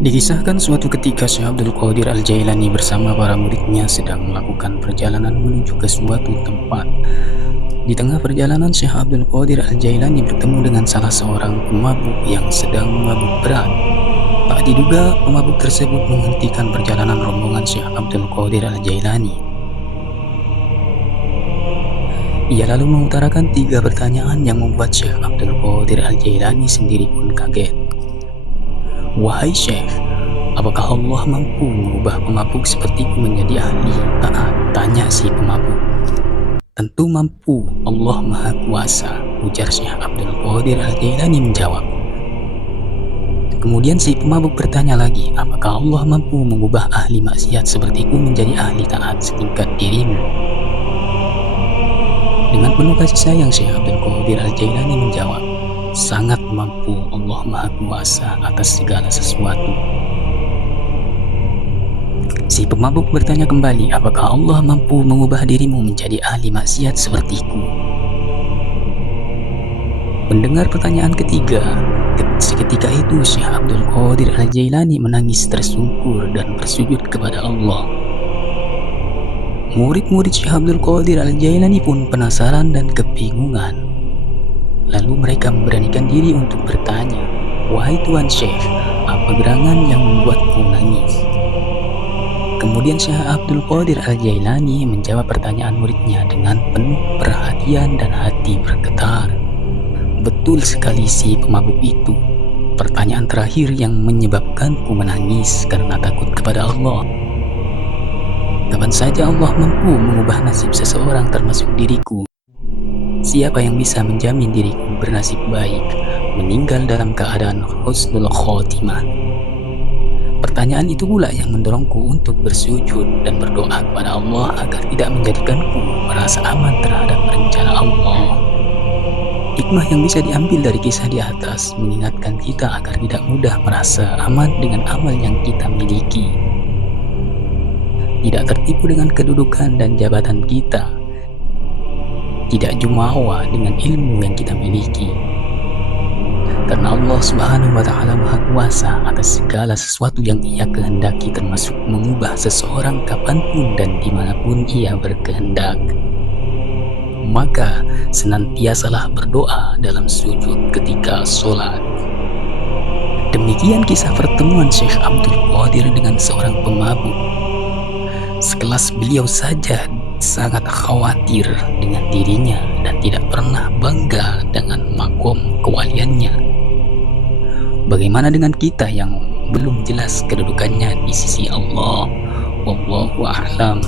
Dikisahkan suatu ketika Syekh Abdul Qadir Al-Jailani bersama para muridnya sedang melakukan perjalanan menuju ke suatu tempat. Di tengah perjalanan, Syekh Abdul Qadir Al-Jailani bertemu dengan salah seorang pemabuk yang sedang mabuk berat. Tak diduga, pemabuk tersebut menghentikan perjalanan rombongan Syekh Abdul Qadir Al-Jailani. Ia lalu mengutarakan 3 pertanyaan yang membuat Syekh Abdul Qadir Al-Jailani sendiri pun kaget. "Wahai Syekh, apakah Allah mampu mengubah pemabuk sepertiku menjadi ahli taat?" tanya si pemabuk. "Tentu mampu, Allah Maha Kuasa," ujar Syekh Abdul Qadir Al-Jailani menjawab. Kemudian si pemabuk bertanya lagi, "Apakah Allah mampu mengubah ahli maksiat sepertiku menjadi ahli taat setingkat dirimu?" Dengan penuh kasih sayang, Syekh Abdul Qadir Al-Jailani menjawab, "Sangat mampu, Allah Maha Kuasa atas segala sesuatu." Si pemabuk bertanya kembali, "Apakah Allah mampu mengubah dirimu menjadi ahli maksiat sepertiku?" Mendengar pertanyaan ketiga, seketika itu Syekh Abdul Qadir Al-Jailani menangis tersungkur dan bersujud kepada Allah. Murid-murid Syekh Abdul Qadir Al-Jailani pun penasaran dan kebingungan. Lalu mereka memberanikan diri untuk bertanya, "Wahai Tuan Syekh, apa gerangan yang membuatmu menangis?" Kemudian Syekh Abdul Qadir Al-Jailani menjawab pertanyaan muridnya dengan penuh perhatian dan hati bergetar. "Betul sekali si pemabuk itu. Pertanyaan terakhir yang menyebabkanku menangis karena takut kepada Allah. Kapan saja Allah mampu mengubah nasib seseorang termasuk diriku? Siapa yang bisa menjamin diriku bernasib baik, meninggal dalam keadaan husnul khotimah?" Pertanyaan itu pula yang mendorongku untuk bersujud dan berdoa kepada Allah agar tidak menjadikanku merasa aman terhadap rencana Allah. Hikmah yang bisa diambil dari kisah di atas mengingatkan kita agar tidak mudah merasa aman dengan amal yang kita miliki. Tidak tertipu dengan kedudukan dan jabatan kita. Tidak jumawa dengan ilmu yang kita miliki. Karena Allah Subhanahu wa Ta'ala Maha Kuasa atas segala sesuatu yang Ia kehendaki, termasuk mengubah seseorang kapanpun dan dimanapun Ia berkehendak. Maka senantiasalah berdoa dalam sujud ketika sholat. Demikian kisah pertemuan Syekh Abdul Qadir dengan seorang pemabuk. Sekelas beliau saja sangat khawatir dengan dirinya dan tidak pernah bangga dengan makom kewaliannya. Bagaimana dengan kita yang belum jelas kedudukannya di sisi Allah? Wallahu a'lam.